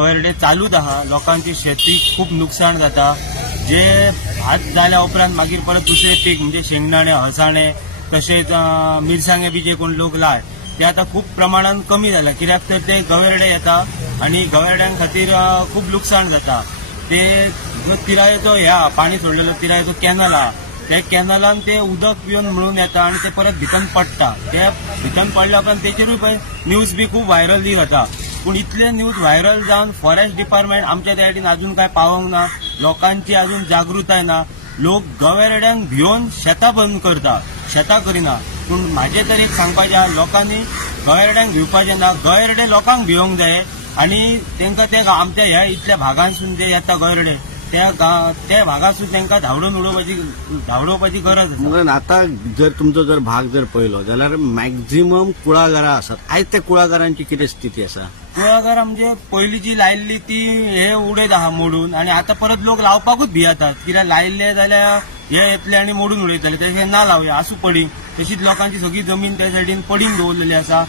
गवेरडे चालूच आहा. लोकांची शेती खूप नुकसाण जाता. जे भात जाल्या उपरांत मागीर परत दुसरे पीक म्हणजे शेंगदाणे हळसाणे तशेंच मिरसांगे बी जे कोण लोक लाय ते आता खूप प्रमाणात कमी जाला कित्याक तर ते गवेरडे येता आणि गवेरड्यां खातीर खूप नुकसाण जाता. ते जो हे ह्या पाणी सोडलेलो तिरायेचो कॅनल आहा त्या कॅनलान ते उदक पिवन मिळून येता आणि ते परत भितन पडटा. ते भितन पडल्या उपरांत तेचेरूय पळय न्यूज बी खूप व्हायरल बी जाता. पूण इतले न्यूज व्हायरल जावन फॉरेस्ट डिपार्टमेंट आमच्या त्या सायडीन अजून काय पावोंक ना? लोकांची अजून जागृताय ना? लोक गवेरेड्यांक भिवून शेतां बंद करता शेतां करिना. पूण म्हाजें तरी एक सांगपाचें आहा लोकांनी गवेरेड्यांक भिवपाचें ना? गवेरेडे लोकांक भिवंक जाय. आणि तांकां ते आमच्या ह्या इतल्या भागांसून जे येता गवेरेडे त्या गा- त्या भागासून तांकां धांवडून उडोवपाची धांवडोवपाची गरज आसा म्हणून आता जर तुमचो जर भाग जर पळयलो जाल्यार मॅक्झिमम कुळागरां आसात आयज त्या कुळागरांची कितें स्थिती आसा कुळागर म्हणजे पहिली जी लायल्ली ती हे उडयत आहा मोडून आणि आता परत लोक लावपाकूच भियेतात कित्याक लायल्ले जाल्यार हे येतले आणि मोडून उडयतले तशें ना लावया आसूं पडी. तशीच लोकांची सगळी जमीन त्या सायडीन पडीन दवरलेली आसा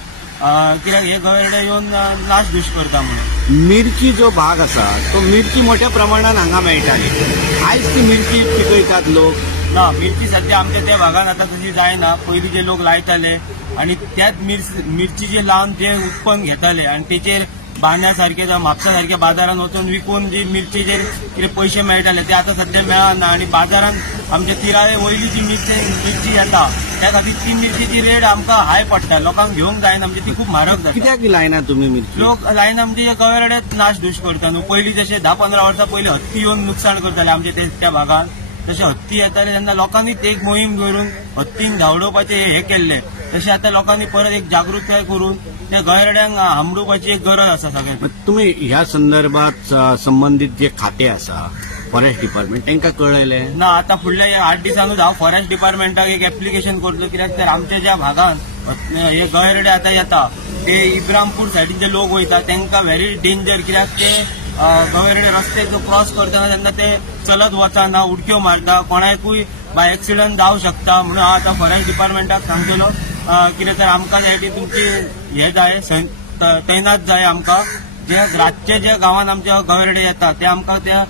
कित्याक हे गवेरडे येवन नाश धूश करता म्हणून मिरची जो भाग आसा तो मिरची मोठ्या प्रमाणात हांगा मेळटाली. आयज ती मिरची पिकयतात लोक. ना मिरची सध्या आमच्या त्या भागात आता तशी जायना. पयलीं जे लोक लायताले. आणि त्याच मिरची मिरची जे लावन जे उत्पन्न घेताले आणि तेचेर बांदण्यासारखे जावं म्हापसा सारख्या बाजारात वचून विकून जी मिरचीचेर कितें पयशे मेळटाले ते आता सध्या मेळना आणि बाजारात आमच्या तिराळे वयली जी मिरची मिरची येता त्या खातीर ती मिरचीची रेट आमकां हाय पडटा लोकांक घेवंक जायना म्हणजे ती खूप म्हारग जाता कित्याक लायना तुमी मिरची? लोक लायना म्हणजे गवेरेडेच नाश धूश करता न्हू पयलीं जशे धा पंदरा वर्सां पयलीं हत्ती येवन नुकसाण करताले आमच्या ते त्या भागात. तशे हत्ती येताले तेन्ना लोकांनीच एक मोहीम करून हत्तींक धांवडोवपाचे हे केल्ले तशें आतां लोकांनी परत एक जागृताय करून त्या गवेरड्यांक हांबडोवपाची एक गरज आसा सगळ्यांक तुम्ही ह्या संदर्भात संबंधित जे खाते आसा फॉरेस्ट डिपार्टमेंट तांकां कळयले ना आता फुडल्या आठ दिसांनूच हांव फॉरेस्ट डिपार्टमेंटाक एक एप्लिकेशन करतलो कित्याक तर आमच्या ज्या भागांत हे गवेरडे आता येता ते इब्रामपूर सायडीन लोक वयता तांकां व्हेरी डेंजर कित्याक ते अं, गवेरडे रस्ते जो क्रॉस करतना तेन्ना ते चलत वचना उडक्यो मारता कोणाकूय बाय एक्सिडंट जावं शकता. म्हणून हांव आतां फॉरेस्ट डिपार्टमेंटाक सांगतलो कितें तर आमकां त्या सायडीन तुमची हे जाय तैनात जाय आमकां. जे रातचे जे गांवांत आमच्या गवेरडे येता ते आमकां त्या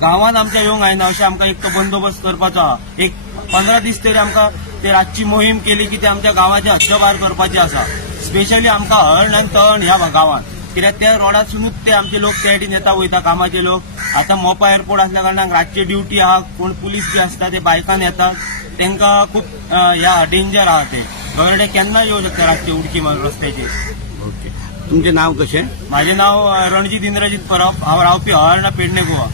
गांवांत आमच्या येवंक जायना अशें आमकां एक तो बंदोबस्त करपाचो. आहा एक पंदरा दीस तरी आमकां ते रातची मोहीम केली की ते आमच्या गांवाचे हद्दबार करपाचे आसा स्पेशली आमकां हळण आनी तळण ह्या गांवांत. कित्याक त्या रोडासूनच ते आमचे लोक त्या सायडीन येता वयता कामाचे लोक. आतां मोपा एअरपोर्ट असल्या कारणान रातची ड्युटी आहा कोण पुलीस बी आसता ते बायकान येतात तांकां खूब अं, ह्या डेंजर आहा ते. गवेरडे केन्ना येवं शकता रातची उडकी मारून रस्त्याची. ओके. तुमचें नाव कशें माझे नाव रणजित इंद्रजित परब. हांव रावपी हळर्णा पेडणे गोवा